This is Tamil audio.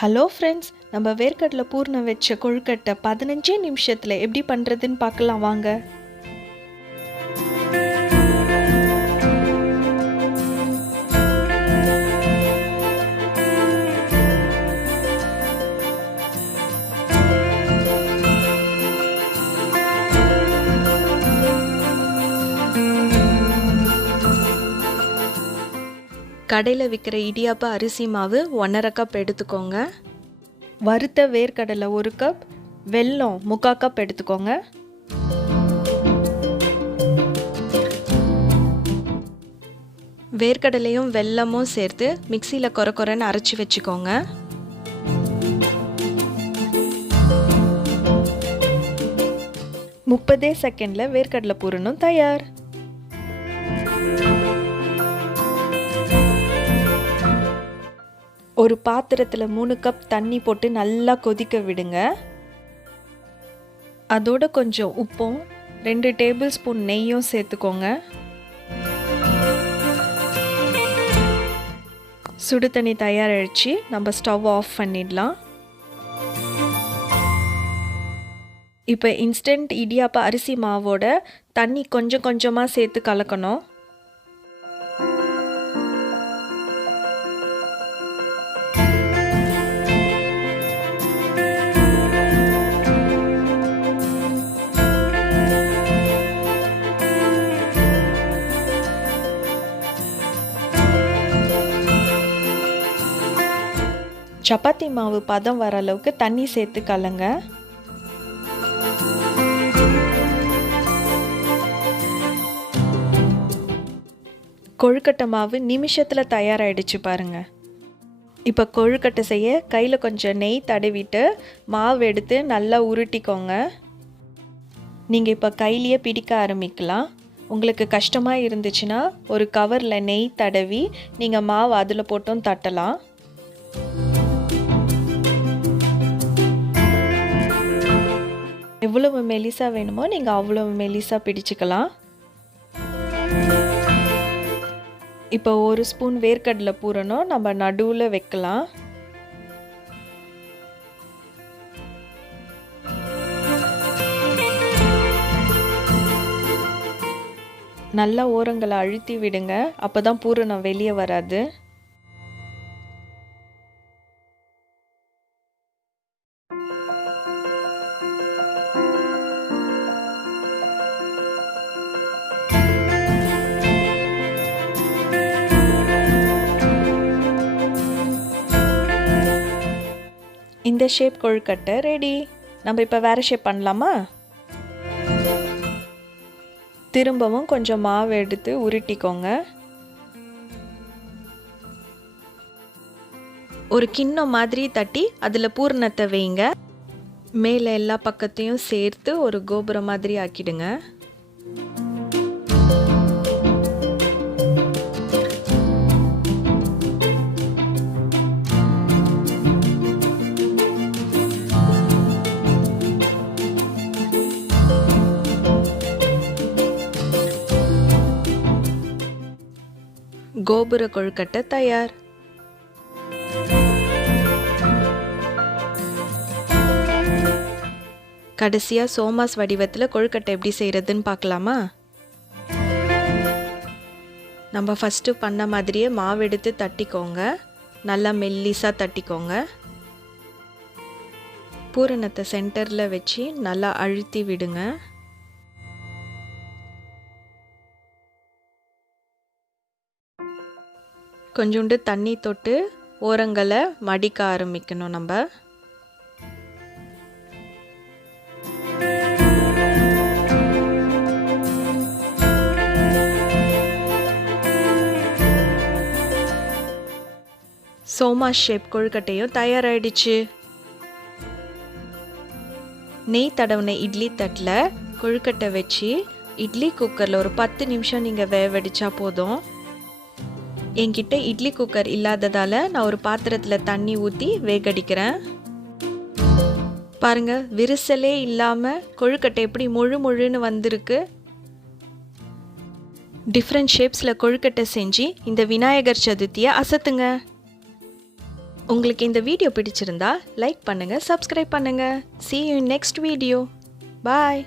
ஹலோ ஃப்ரெண்ட்ஸ், நம்ம வேர்க்கடலை பூர்ணம் வச்ச கொழுக்கட்டை 15 நிமிஷத்தில் எப்படி பண்ணுறதுன்னு பார்க்கலாம் வாங்க. கடையில் விற்கிற இடியாப்ப அரிசி மாவு 1.5 கப் எடுத்துக்கோங்க. வறுத்த வேர்க்கடலை 1 கப், வெல்லம் 3/4 கப் எடுத்துக்கோங்க. வேர்க்கடலையும் வெல்லமும் சேர்த்து மிக்சியில் கொரன்னு அரைச்சி வச்சுக்கோங்க. முப்பதே செகண்டில் வேர்க்கடலை பூரணம் தயார். ஒரு பாத்திரத்தில் 3 கப் தண்ணி போட்டு நல்லா கொதிக்க விடுங்க. அதோட கொஞ்சம் உப்பும் 2 டேபிள் ஸ்பூன் நெய்யும் சேர்த்துக்கோங்க. சுடு தண்ணி தயாராகிடுச்சு, நம்ம ஸ்டவ் ஆஃப் பண்ணிடலாம். இப்போ இன்ஸ்டன்ட் இடியாப்ப அரிசி மாவோட தண்ணி கொஞ்சம் கொஞ்சமாக சேர்த்து கலக்கணும். சப்பாத்தி மாவு பதம் வர அளவுக்கு தண்ணி சேர்த்து கலங்க. கொழுக்கட்டை மாவு நிமிஷத்தில் தயாராகிடுச்சு பாருங்க. இப்போ கொழுக்கட்டை செய்ய கையில் கொஞ்சம் நெய் தடவிட்டு மாவு எடுத்து நல்லா உருட்டிக்கோங்க. நீங்கள் இப்போ கையிலேயே பிடிக்க ஆரம்பிக்கலாம். உங்களுக்கு கஷ்டமாக இருந்துச்சுன்னா ஒரு கவரில் நெய் தடவி நீங்கள் மாவு அதில் போட்டும் தட்டலாம். எவ்வளவு மெலிசா வேணுமோ நீங்கள் அவ்வளவு மெலிசா பிடிச்சிக்கலாம். இப்போ 1 ஸ்பூன் வேர்க்கடலை பூரணம் நம்ம நடுவில் வைக்கலாம். நல்லா ஓரங்களை அழுத்தி விடுங்க, அப்போ தான் பூரணம் வெளியே வராது. இந்த ஷேப் கொழுக்கட்டை ரெடி. நம்ம இப்போ வேறு ஷேப் பண்ணலாமா? திரும்பவும் கொஞ்சம் மாவு எடுத்து உருட்டிக்கோங்க. ஒரு கிண்ணம் மாதிரி தட்டி அதில் பூரணத்தை வைங்க. மேலே எல்லா பக்கத்தையும் சேர்த்து ஒரு கோபுரம் மாதிரி ஆக்கிடுங்க. கோபுர கொழுக்கட்டை தயார். கடைசியாக சோமாஸ் வடிவத்தில் கொழுக்கட்டை எப்படி செய்கிறதுன்னு பார்க்கலாமா? நம்ம ஃபஸ்ட்டு பண்ண மாதிரியே மாவு எடுத்து தட்டிக்கோங்க. நல்லா மெல்லிசாக தட்டிக்கோங்க. பூரணத்தை சென்டரில் வச்சு நல்லா அழுத்தி விடுங்க. கொஞ்சோண்டு தண்ணி தொட்டு ஓரங்களை மடிக்க ஆரம்பிக்கணும். நம்ம சோமா ஷேப் கொழுக்கட்டையும் தயாராகிடுச்சு. நெய் தடவின இட்லி தட்டில் கொழுக்கட்டை வச்சு இட்லி குக்கரில் ஒரு 10 நிமிஷம் நீங்கள் வேவடிச்சா போதும். என்கிட்ட இட்லி குக்கர் இல்லாததால் நான் ஒரு பாத்திரத்தில் தண்ணி ஊற்றி வேகடிக்கிறேன். பாருங்கள், விரிசலே இல்லாமல் கொழுக்கட்டை எப்படி முழுன்னு வந்திருக்கு. டிஃப்ரெண்ட் ஷேப்ஸில் கொழுக்கட்டை செஞ்சு இந்த விநாயகர் சதுர்த்தியை அசத்துங்க. உங்களுக்கு இந்த வீடியோ பிடிச்சிருந்தா லைக் பண்ணுங்கள், சப்ஸ்கிரைப் பண்ணுங்கள். See you in next video. Bye.